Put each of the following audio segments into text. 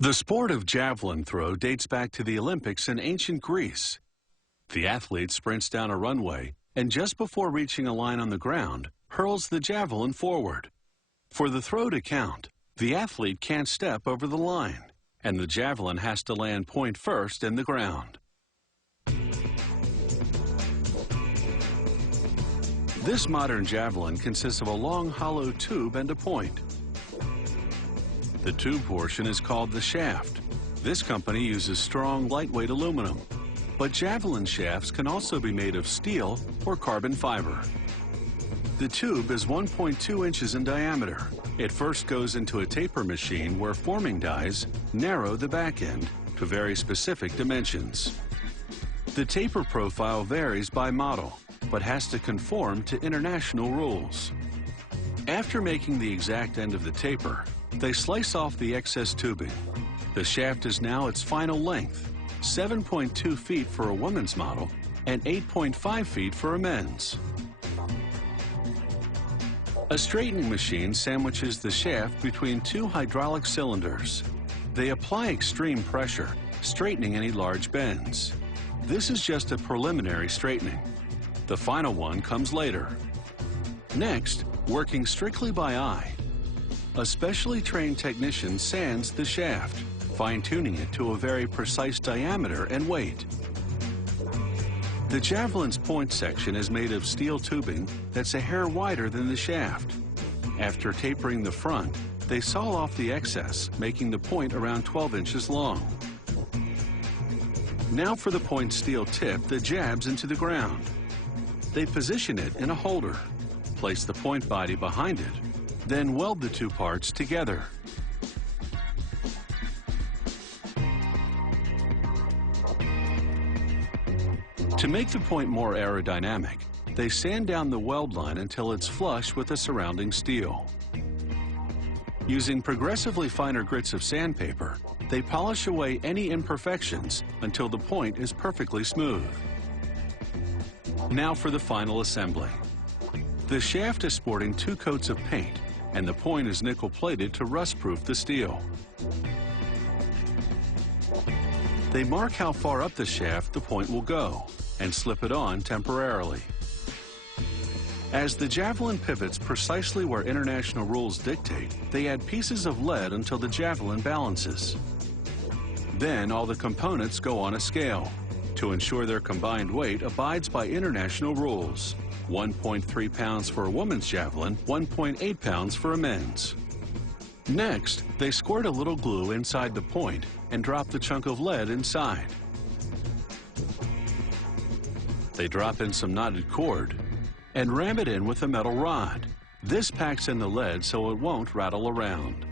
The sport of javelin throw dates back to the Olympics in ancient Greece. The athlete sprints down a runway and just before reaching a line on the ground, hurls the javelin forward. For the throw to count, the athlete can't step over the line, and the javelin has to land point first in the ground. This modern javelin consists of a long hollow tube and a point. The tube portion is called the shaft. This company uses strong, lightweight aluminum, but javelin shafts can also be made of steel or carbon fiber. The tube is 1.2 inches in diameter. It first goes into a taper machine where forming dies narrow the back end to very specific dimensions. The taper profile varies by model, but has to conform to international rules. After making the exact end of the taper, they slice off the excess tubing. The shaft is now its final length, 7.2 feet for a woman's model and 8.5 feet for a men's. A straightening machine sandwiches the shaft between two hydraulic cylinders. They apply extreme pressure, straightening any large bends. This is just a preliminary straightening. The final one comes later. Next, working strictly by eye, a specially trained technician sands the shaft, fine-tuning it to a very precise diameter and weight. The javelin's point section is made of steel tubing that's a hair wider than the shaft. After tapering the front, they saw off the excess, making the point around 12 inches long. Now for the point steel tip that jabs into the ground. They position it in a holder, place the point body behind it, then weld the two parts together. To make the point more aerodynamic, they sand down the weld line until it's flush with the surrounding steel. Using progressively finer grits of sandpaper, they polish away any imperfections until the point is perfectly smooth. Now for the final assembly. The shaft is sporting 2 coats of paint, and the point is nickel-plated to rust-proof the steel. They mark how far up the shaft the point will go and slip it on temporarily. As the javelin pivots precisely where international rules dictate, they add pieces of lead until the javelin balances. Then all the components go on a scale to ensure their combined weight abides by international rules. 1.3 pounds for a woman's javelin, 1.8 pounds for a men's. Next, they squirt a little glue inside the point and drop the chunk of lead inside. They drop in some knotted cord and ram it in with a metal rod. This packs in the lead so it won't rattle around.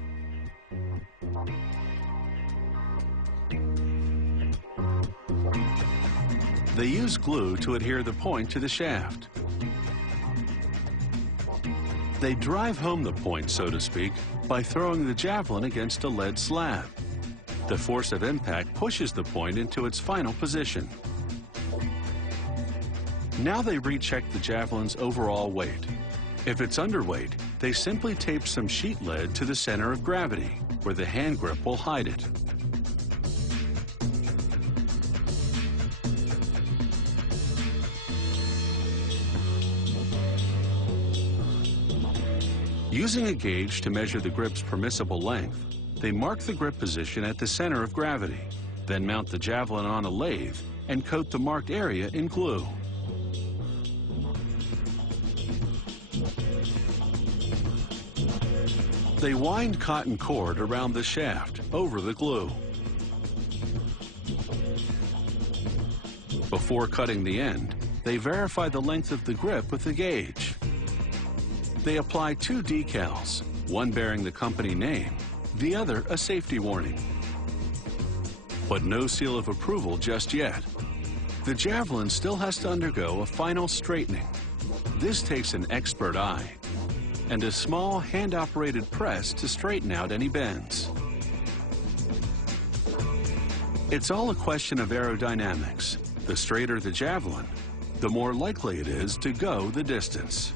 They use glue to adhere the point to the shaft. They drive home the point, so to speak, by throwing the javelin against a lead slab. The force of impact pushes the point into its final position. Now they recheck the javelin's overall weight. If it's underweight, they simply tape some sheet lead to the center of gravity, where the hand grip will hide it. Using a gauge to measure the grip's permissible length, they mark the grip position at the center of gravity, then mount the javelin on a lathe and coat the marked area in glue. They wind cotton cord around the shaft over the glue. Before cutting the end, they verify the length of the grip with the gauge. They apply 2 decals, one bearing the company name, the other a safety warning. But no seal of approval just yet. The javelin still has to undergo a final straightening. This takes an expert eye and a small hand-operated press to straighten out any bends. It's all a question of aerodynamics. The straighter the javelin, the more likely it is to go the distance.